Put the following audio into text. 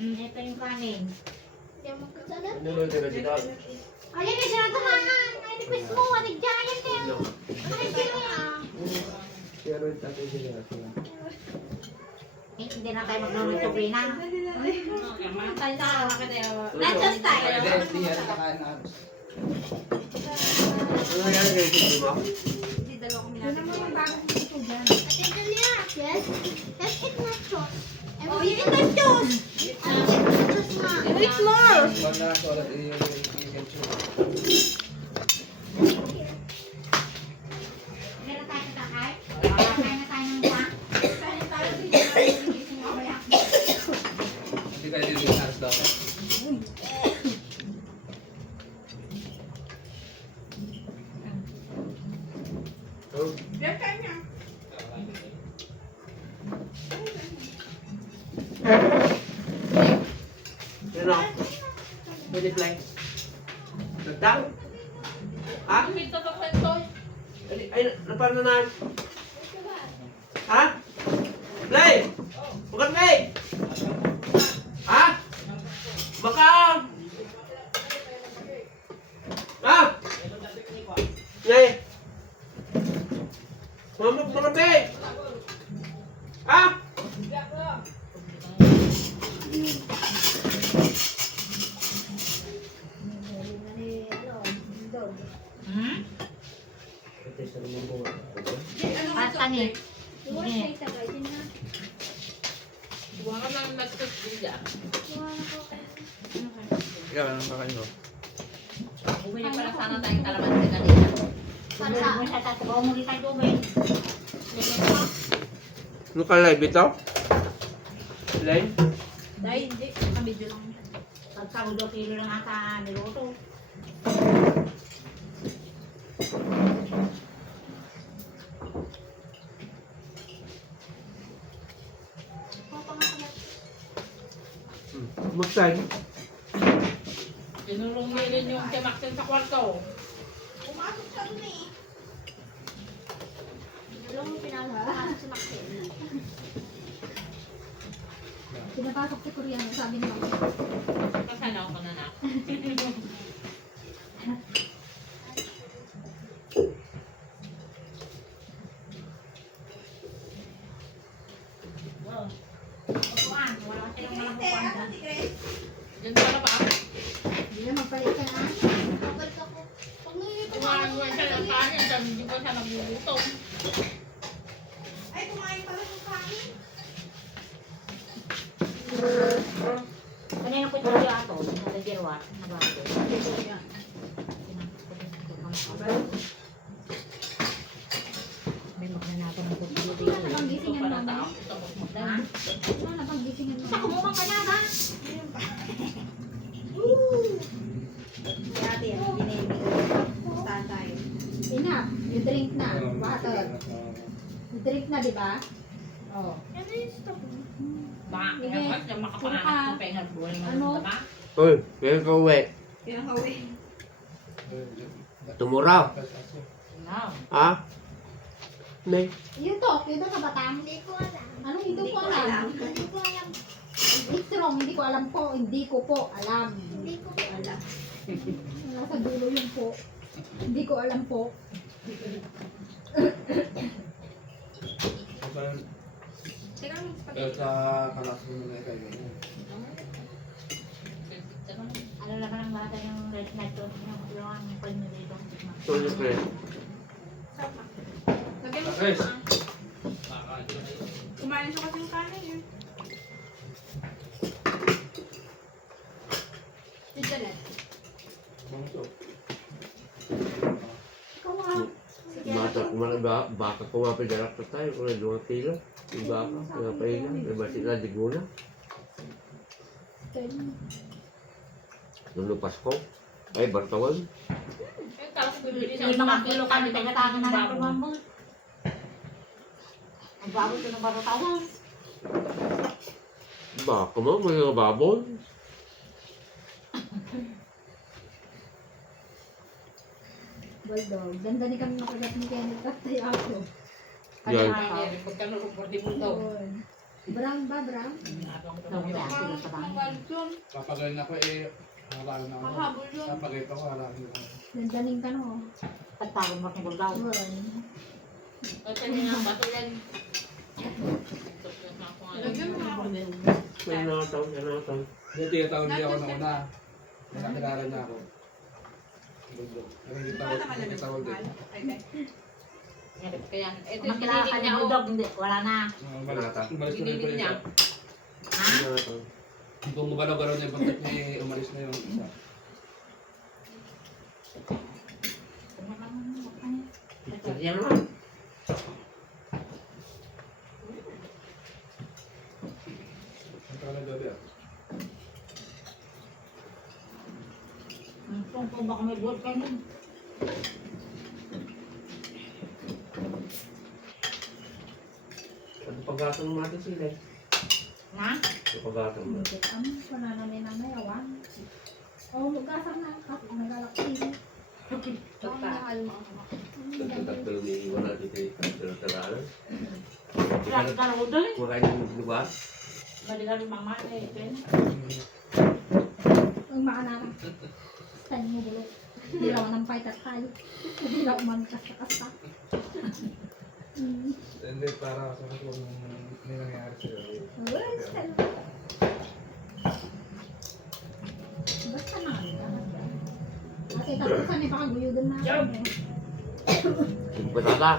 Ito yung kanin. Nanonood ka na dito. Ayun na siya tumangan. Ay, request mo. Anig dyan yan eh. Ay, sila. Pero tatay sila. Hindi na tayo magluluto, Brina. Matay tayo. Not just tayo. Hindi yan nakakaan na halos. Ano nangyari kayo sa mo? Hindi, dalawa kami natin. Ate Delia, yes? Let's eat nachos. Oh, you eat nachos! Nachos nga. Eat more! Wag na ako ulit yung ketchup. Meron tayo sa takay. Kakain na tayo ng iba. Hindi kayo dito sa halos daw. Oh. Yan kain niya. Ano? Pwede fly? Nagtang? Ha? Ito to kwento. Ay, napano na? Ha? Play! Bukan play! Ha? Baka! Ha? Play! Mamuk mga play! Ha? Hmm? Patangi. Hindi. Buwan ka lang nagtutulya. Ikaw, anong kakain mo? Bumili pala sana tayong kalamansi kanina. Para mo sa tatabaw mo tayo tubig. Ano ka live ito? Live? Dahil hindi, kamidyo lang. Pagka 2 kilo lang ata niluto. Magsan? Tinulong nilin yung kay Maxine sa kwarto. Alam mo, pinapasok si Maxine. Pinapasok si Koreano, sabi ni Mama. Kasalaw ko na na. Upuan. Wala kasi yung mga upuan dyan. Diyan ka na ba? Hindi na magpalit ka na. Babalik ako. Pag nililipat Kumain mo siya ng kanin, dahil hindi ko siya nagluluto. Ay, kumain pala ng kanin. Kanina ko ito yung ato. Nagagirwa. Nagato. May magnanapon ng kutulo dito. Wala na bang gisingan Para Mama? tao, tapos mo. Ha? Wala na bang gisingan mo? Sa kumukang ka na ba? Dati yan, binibig. Saan tayo? Enough. You drink na. Water. You drink na, di ba? Oh. Ano yung stop? Baka, Sige. kaya yung makapanganak ko, pengal buhay mo. Ano? Diba? Uy, kaya ka uwi. Pinakawi. Tumuraw. No. Ha? May. Yun to. Yun to na batang. Hindi ko alam. Anong hindi ko alam? Hindi ko alam. It's wrong. Hindi ko alam po. Hindi ko po alam. Hindi ko alam. Nasa dulo yung po. Hindi ko alam po. Teka, Sa kalas mo na kayo. Ano naman ang bata yung red light to? Yung panyo dito. Tulog ka rin. Lagyan mo Chris. siya. Kumain siya kasi yung kanin eh. Internet. Ikaw nga. Baka kumapidarak na tayo kung na 2 kilo. Yung baka, pinapahinga. Diba sila diguna? Nung lupas ko. Ay, Bartawan. Eh, tapos bibili May mga kilo kami ng tagatagan na ng baboy. lumambot. Ang baboy ito ng baratawan. Baka mo, mga baboy. Bulldog. Ganda ni kami makagat ni Kenneth at tayo ako. Yan. Report ka na report di mo daw. Yun. Brown ba, brown? Papagaling ako haraan na ako. Mahabol yun. Papagalit ako, haraan na ako. Nandaling ka no. Pagtawag mo kung daw. Kasi nga bato yan. Lagyan mo ako. May nakataon, may nakataon. Dito yung taon niya ako na una. May nakilala niya ako. Hindi tawag din. Kaya, ito yung Makilala ka giniling ni niya. Bulldog, hindi. Wala na. Umalis na rin po Giniling niya. isa. Ha? May nakataon. Kung gumalaw-galaw na yung bantat niya, umalis na yung isa. Picture niya naman. Ang tagal na doon. Kung baka may buhat kayo nun. Ano pagkatong mo natin sila eh? Na? Ano pagkatong mo? Hindi ka mo. Wala na may namayawan. Oo, lugasang na. Ako nagalaksin. Tagtag-tagtag ni wala dito eh. Tagtag-tag-tag. Lagi ka lang doon. Kumakain ng lugar. Bali ka rin mama eh. Ang maanara. Tayo mo bulok. Hindi lang ng fight at tayo. Hindi lang umantas sa kasta. Hindi, para sa kung may nangyari sa'yo. Uy, style. Basta na. Ate, tapos sa may pakaguyugan na. Patata.